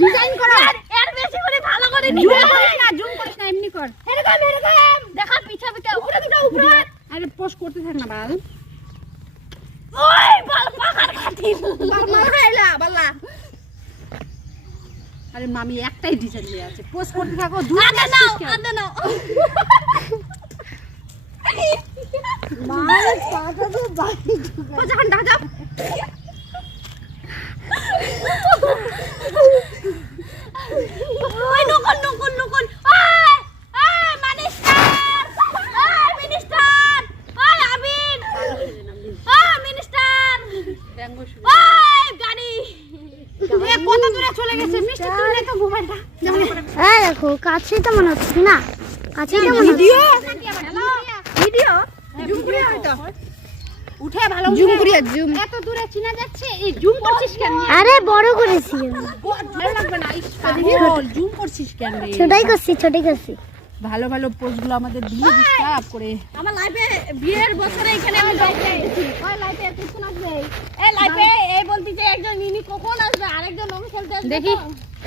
Design করো এর বেশি করে ভালো করে জুম করিস না এমনি কর এরকম দেখা পিছে পিছে উপরে দিকে উপরে আরে পোস্ট করতে থাক না বাল ওই বাল পাকার খাতি বাল মার খাইলা বাল্লা আরে মামি একটাই ডিজাইন নিয়ে আছে পোস্ট করতে থাকো আদে নাও মার পাটা তো বাকি ঢুকে যখন দাদা ওই নকল ওই মিনিস্টার ওই আবির মিনিস্টার ওই গাড়ি এ কত দূরে চলে গেছে মিষ্টি তুলে তো মোবাইলটা এই দেখো কাছেই তো মনে হচ্ছে না কাছেই তো মনে হচ্ছে ভিডিও জুম করে হয়তো উঠে ভালো জুম করিয়া জুম এত দূরে চিনা যাচ্ছে এই জুম করছিস কেন আরে বড় করেছি ভালো লাগবে না জুম করছিস কেন রে ছোটই করছি ভালো ভালো পোস্টগুলো আমাদের দিয়ে ডিস্টার্ব করে আমার লাইফে বিয়ের বছরে এখানে আমি যাইছি ওই লাইফে কিছু না এই লাইফে এই বলতি যে একজন ইনি কখন আসবে আরেকজন রং খেলতে আসবে দেখি তো।